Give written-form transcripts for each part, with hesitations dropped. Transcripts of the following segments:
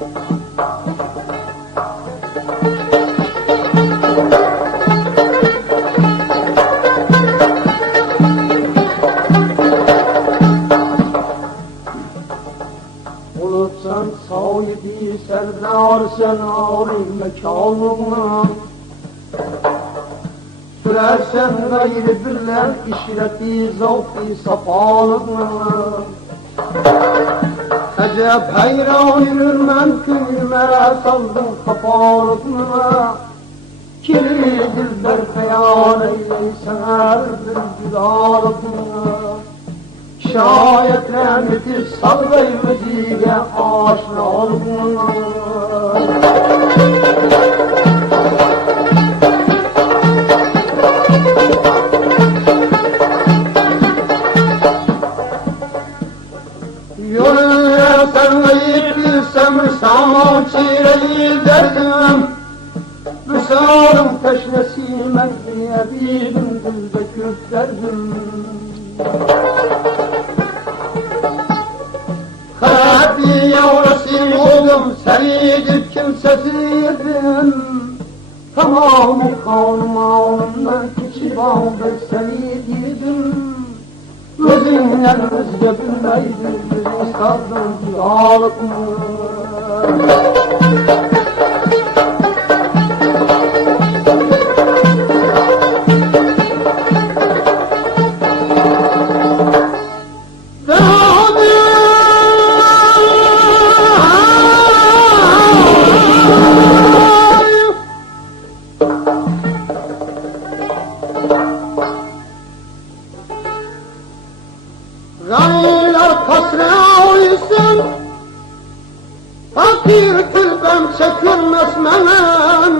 Unutsan sahibi serdar sen âli mekanına, sürersen gayri birler işreti zavk-i safalığına. Acep hayran yürürmen köyüme saldım kafalıkına, kiri dilber beyan eyleysen erdir güdalıkına. Şayet rahmeti salgayımızıya aşinalığına. Yoluna sarmayıp bilsem sana çireyi derdim. Rüsalım teşnesi merdine bildim dilde kök derdim. Hadi yavrasın oğlum senidir kimsesizdim. Tamamı kanıma ondan keçip aldık senidirdim. Gözünle özge bilmeydir gözün saldım güdalıkını. Ganiler kasrına uysun, fakir külbem çekilmez menen.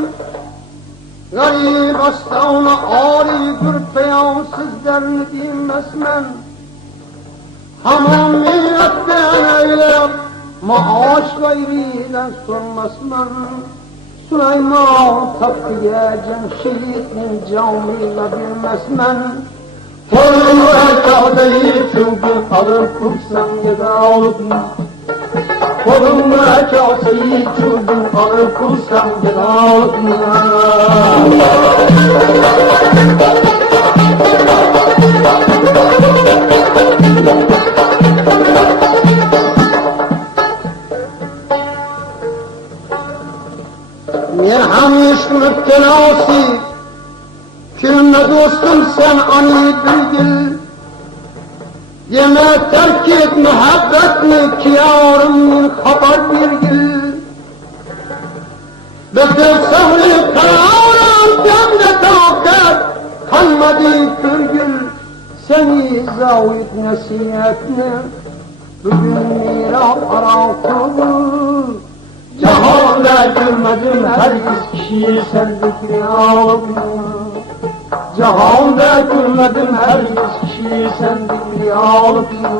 Garip astağına ağrı gürpeyan sizlerini dinmez men. Hamam milletten eyler, maaş gayriyle sormaz men. Süleyman takviye cemşirin camıyla bilmez men. Torunu erkâdeyi çünkü alıp kursam yedâlıkım. Torunu erkâdeyi çünkü alıp kursam yedâlıkım. Merham iş müptelası, kimle dostum sen ani bilgil. Yeme terk et muhabbetini ki yarımın haber bilgil. Beter sahri kararım demle takat, kalmadı kürgül. Seni zavit nasihatine, bugün miraf aratılır. Cahanda görmedim her yüz kişiyi sen zikri ağlıklı. Cahanda görmedim her yüz kişiyi sen zikri ağlıklı.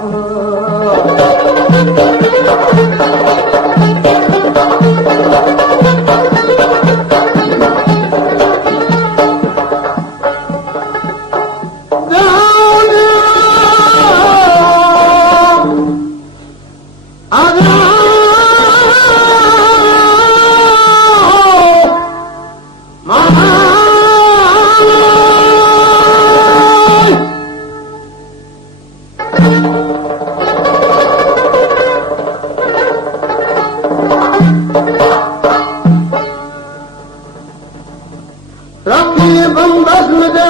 Rabbim bazmıda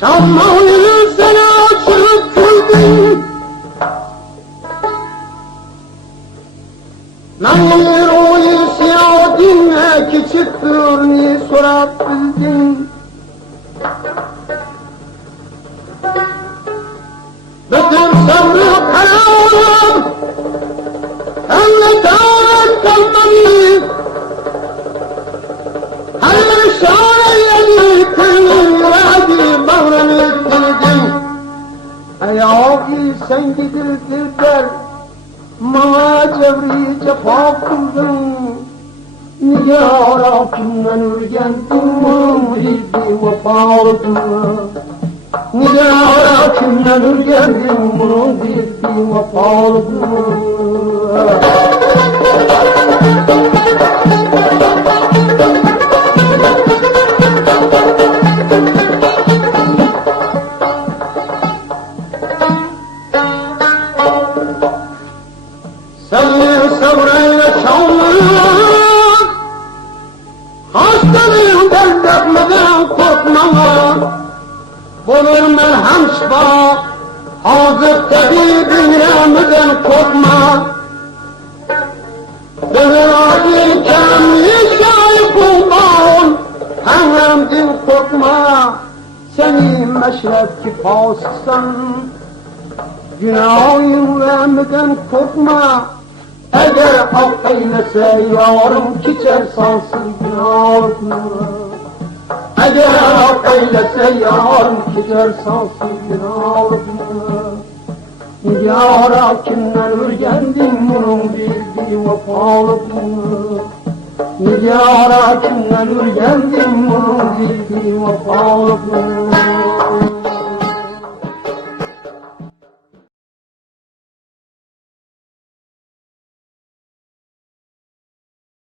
Şam'ın sana açılıp güldün. Nanir o isya dinle küçüktür niye sorat bildin. Bütün sabrı kararım elle dağıt kalmadı. Her şairleri kırılır verdi bağlanır kırgın. Ayağı sen gidir dilber bana cevri cefa kıldın. Nigara kimden ürgendim müridi vefalıdın. Nigara kimden ürgendim müridi vefalıdın. Seni sabreyle çalmak, hastalığın derdetmeden korkmama, bulur merhem şifa, hazır tabibin remeden korkma. Beni adilken hikaye kullan, hem din korkma, seni meşrep ki fasıksan, günahın remeden korkma. Eğer hak eylese yarım keçer sansız günahına. Eğer hak eylese yarım keçer sansız günahına. Yara kimden ürgendin bunun bildiği vefalığına. Yara kimden ürgendin bunun bildiği vefalığına.